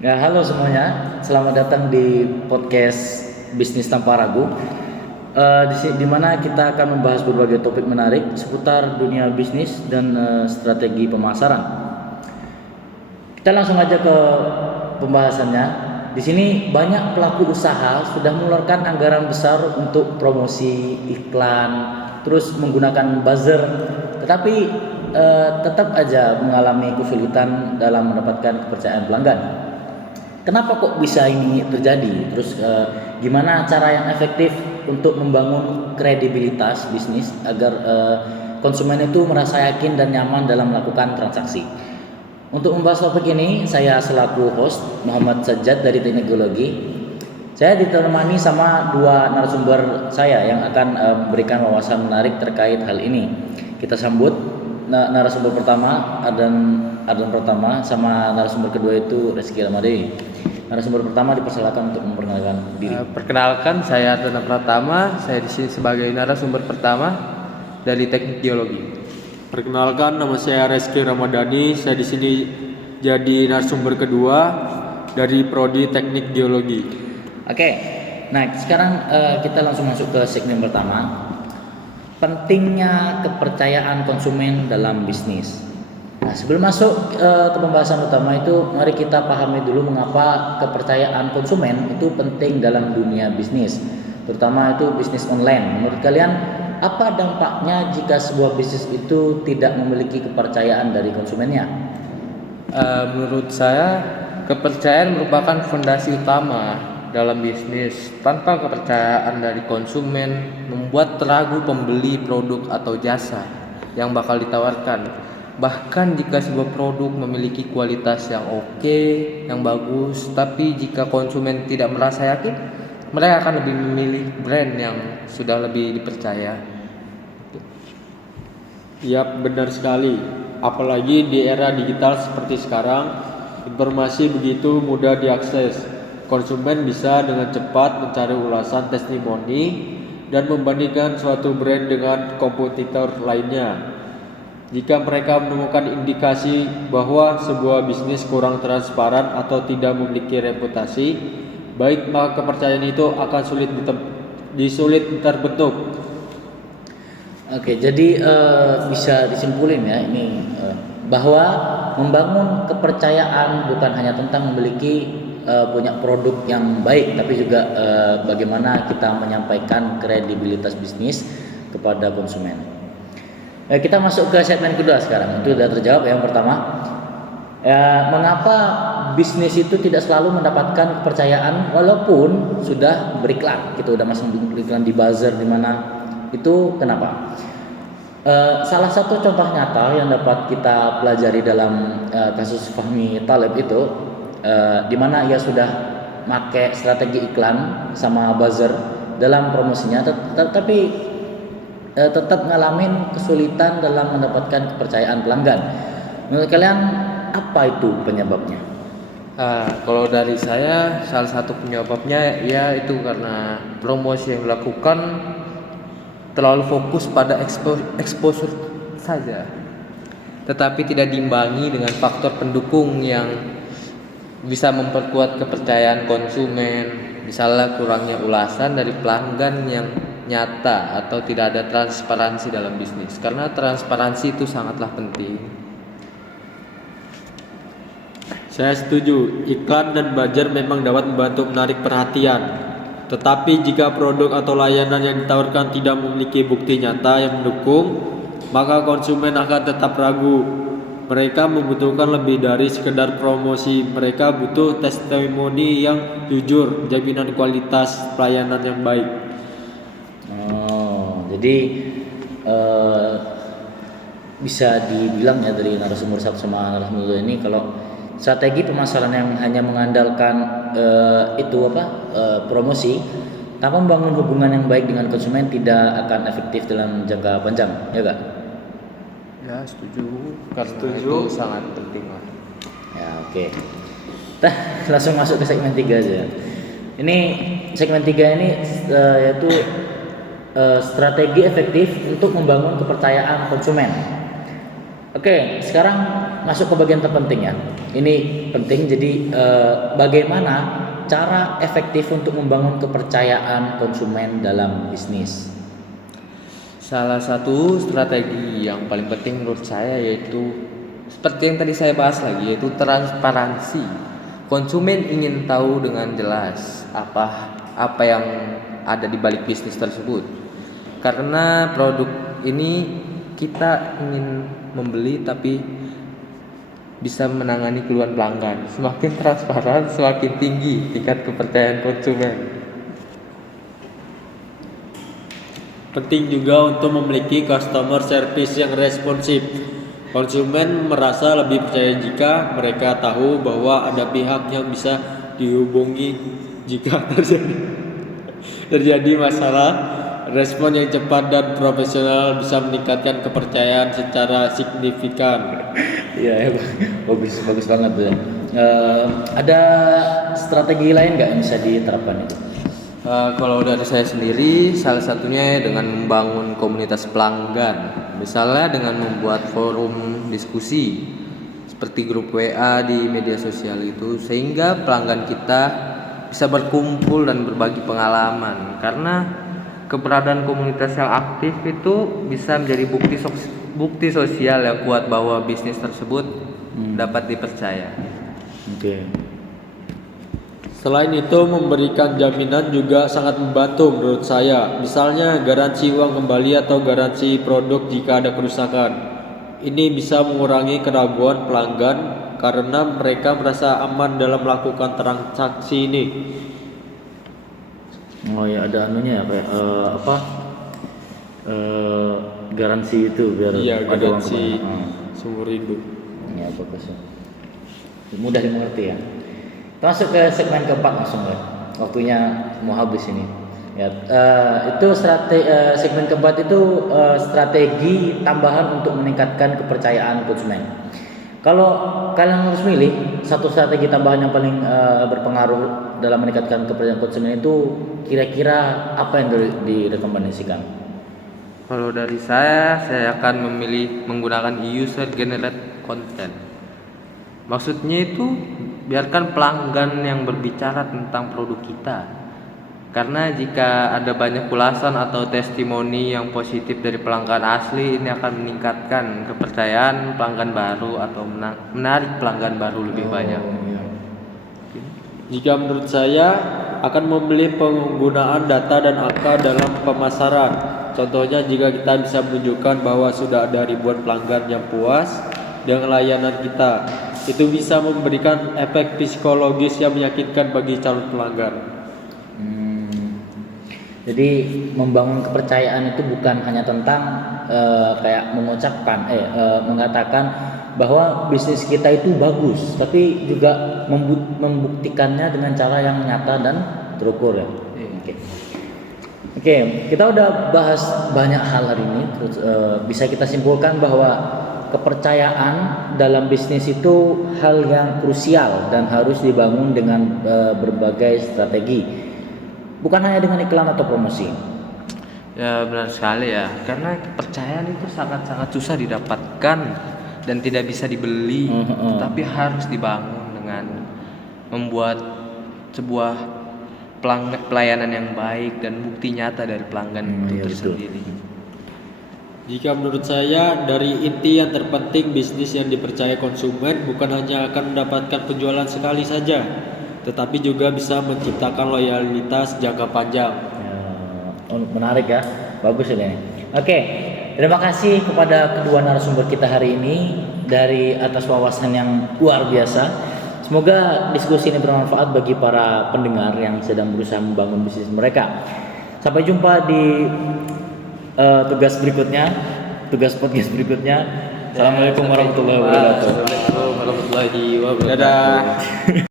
Ya, halo semuanya. Selamat datang di podcast Bisnis Tanpa Ragu. Di mana kita akan membahas berbagai topik menarik seputar dunia bisnis dan strategi pemasaran. Kita langsung aja ke pembahasannya. Di sini banyak pelaku usaha sudah mengeluarkan anggaran besar untuk promosi, iklan, terus menggunakan buzzer, tetapi tetap aja mengalami kesulitan dalam mendapatkan kepercayaan pelanggan. Kenapa kok bisa ini terjadi? Terus gimana cara yang efektif untuk membangun kredibilitas bisnis agar konsumen itu merasa yakin dan nyaman dalam melakukan transaksi? Untuk membahas topik ini, saya selaku host Muhammad Sajjad dari Teknik Geologi. Saya ditemani sama dua narasumber saya yang akan memberikan wawasan menarik terkait hal ini. Kita sambut narasumber pertama Ardan Pratama, sama narasumber kedua itu Reski Ramadeni. Narasumber pertama dipersilakan untuk memperkenalkan diri. Perkenalkan, saya Ardan Pratama. Saya di sini sebagai narasumber pertama dari Teknik Geologi. Perkenalkan, nama saya Reski Ramadhani. Saya di sini jadi narasumber kedua dari Prodi Teknik Geologi. Oke. Nah, sekarang kita langsung masuk ke segmen pertama. Pentingnya kepercayaan konsumen dalam bisnis. Nah, sebelum masuk ke pembahasan utama itu, mari kita pahami dulu mengapa kepercayaan konsumen itu penting dalam dunia bisnis, terutama itu bisnis online. Menurut kalian, apa dampaknya jika sebuah bisnis itu tidak memiliki kepercayaan dari konsumennya? Menurut saya, kepercayaan merupakan fondasi utama dalam bisnis. Tanpa kepercayaan dari konsumen, membuat ragu pembeli produk atau jasa yang bakal ditawarkan. Bahkan jika sebuah produk memiliki kualitas yang oke, yang bagus, tapi jika konsumen tidak merasa yakin, mereka akan lebih memilih brand yang sudah lebih dipercaya. Yap, benar sekali. Apalagi di era digital seperti sekarang, informasi begitu mudah diakses. Konsumen bisa dengan cepat mencari ulasan testimoni dan membandingkan suatu brand dengan kompetitor lainnya. Jika mereka menemukan indikasi bahwa sebuah bisnis kurang transparan atau tidak memiliki reputasi baik, maka kepercayaan itu akan sulit terbentuk. Oke, jadi bisa disimpulin ya ini bahwa membangun kepercayaan bukan hanya tentang memiliki punya produk yang baik, tapi juga bagaimana kita menyampaikan kredibilitas bisnis kepada konsumen. Kita masuk ke segmen kedua sekarang. Itu sudah terjawab yang pertama. Mengapa bisnis itu tidak selalu mendapatkan kepercayaan walaupun sudah beriklan? Kita udah masuk iklan di buzzer di mana. Itu kenapa? Salah satu contoh nyata yang dapat kita pelajari dalam kasus Fahmi Talib itu, di mana ia sudah pakai strategi iklan sama buzzer dalam promosinya, tapi tetap ngalamin kesulitan dalam mendapatkan kepercayaan pelanggan. Menurut kalian apa itu penyebabnya? Kalau dari saya, salah satu penyebabnya ya itu karena promosi yang dilakukan terlalu fokus pada exposure saja, tetapi tidak diimbangi dengan faktor pendukung yang bisa memperkuat kepercayaan konsumen. Misalnya kurangnya ulasan dari pelanggan yang nyata atau tidak ada transparansi dalam bisnis, karena transparansi itu sangatlah penting. Saya setuju, iklan dan buzzer memang dapat membantu menarik perhatian. Tetapi jika produk atau layanan yang ditawarkan tidak memiliki bukti nyata yang mendukung, maka konsumen akan tetap ragu. Mereka membutuhkan lebih dari sekedar promosi. Mereka butuh testimoni yang jujur, jaminan kualitas pelayanan yang baik. Jadi bisa dibilang ya dari narasumber satu sama narasumber ini, kalau strategi pemasaran yang hanya mengandalkan promosi tanpa membangun hubungan yang baik dengan konsumen tidak akan efektif dalam jangka panjang, ya gak? Ya, setuju. Karena itu sangat penting lah. Ya, oke. Kita langsung masuk ke segmen 3 aja. Ini segmen 3 ini yaitu strategi efektif untuk membangun kepercayaan konsumen. Oke, sekarang masuk ke bagian terpenting ya. Ini penting. Jadi bagaimana cara efektif untuk membangun kepercayaan konsumen dalam bisnis? Salah satu strategi yang paling penting menurut saya yaitu seperti yang tadi saya bahas lagi, yaitu transparansi. Konsumen ingin tahu dengan jelas apa yang ada di balik bisnis tersebut. Karena produk ini kita ingin membeli tapi bisa menangani keluhan pelanggan. Semakin transparan, semakin tinggi tingkat kepercayaan konsumen. Penting juga untuk memiliki customer service yang responsif. Konsumen merasa lebih percaya jika mereka tahu bahwa ada pihak yang bisa dihubungi jika terjadi masalah. Respon yang cepat dan profesional bisa meningkatkan kepercayaan secara signifikan. Iya, bagus banget tuh. Ada strategi lain nggak yang bisa diterapkan itu? Kalau dari saya sendiri, salah satunya dengan membangun komunitas pelanggan. Misalnya dengan membuat forum diskusi seperti grup WA di media sosial itu, sehingga pelanggan kita bisa berkumpul dan berbagi pengalaman. Karena keberadaan komunitas yang aktif itu bisa menjadi bukti sosial yang kuat bahwa bisnis tersebut dapat dipercaya. Oke. Selain itu, memberikan jaminan juga sangat membantu menurut saya. Misalnya garansi uang kembali atau garansi produk jika ada kerusakan. Ini bisa mengurangi keraguan pelanggan karena mereka merasa aman dalam melakukan transaksi ini. Oh ya, ada anunya ya, garansi itu biar Iya, ada uang garansi kembali. seumur hidup. Ya, bagus ya. Mudah dimengerti ya. Kita masuk ke segmen keempat langsung ya. Waktunya mau habis ini. Ya, itu segmen keempat itu strategi tambahan untuk meningkatkan kepercayaan konsumen. Kalau kalian harus milih satu strategi tambahan yang paling berpengaruh dalam meningkatkan kepercayaan konsumen itu, kira-kira apa yang direkomendasikan? Kalau dari saya akan memilih menggunakan user generated content. Maksudnya itu biarkan pelanggan yang berbicara tentang produk kita. Karena jika ada banyak ulasan atau testimoni yang positif dari pelanggan asli, ini akan meningkatkan kepercayaan pelanggan baru atau menarik pelanggan baru lebih banyak. Iya. Jika menurut saya akan membeli penggunaan data dan angka dalam pemasaran. Contohnya jika kita bisa menunjukkan bahwa sudah ada ribuan pelanggan yang puas dengan layanan kita, itu bisa memberikan efek psikologis yang meyakinkan bagi calon pelanggan. Jadi membangun kepercayaan itu bukan hanya tentang kayak mengatakan bahwa bisnis kita itu bagus, tapi juga membuktikannya dengan cara yang nyata dan terukur ya. Oke, kita udah bahas banyak hal hari ini. Terus bisa kita simpulkan bahwa kepercayaan dalam bisnis itu hal yang krusial dan harus dibangun dengan berbagai strategi. Bukan hanya dengan iklan atau promosi. Ya benar sekali ya, karena kepercayaan itu sangat-sangat susah didapatkan dan tidak bisa dibeli, tapi harus dibangun dengan membuat sebuah pelayanan yang baik dan bukti nyata dari pelanggan itu tersendiri. Jika menurut saya, dari inti yang terpenting bisnis yang dipercaya konsumen bukan hanya akan mendapatkan penjualan sekali saja, tetapi juga bisa menciptakan loyalitas jangka panjang. Menarik ya, bagus ini. Oke, terima kasih kepada kedua narasumber kita hari ini dari atas wawasan yang luar biasa. Semoga diskusi ini bermanfaat bagi para pendengar yang sedang berusaha membangun bisnis mereka. Sampai jumpa di tugas podcast berikutnya. Assalamualaikum warahmatullahi wabarakatuh. Assalamualaikum warahmatullahi wabarakatuh. Dadah.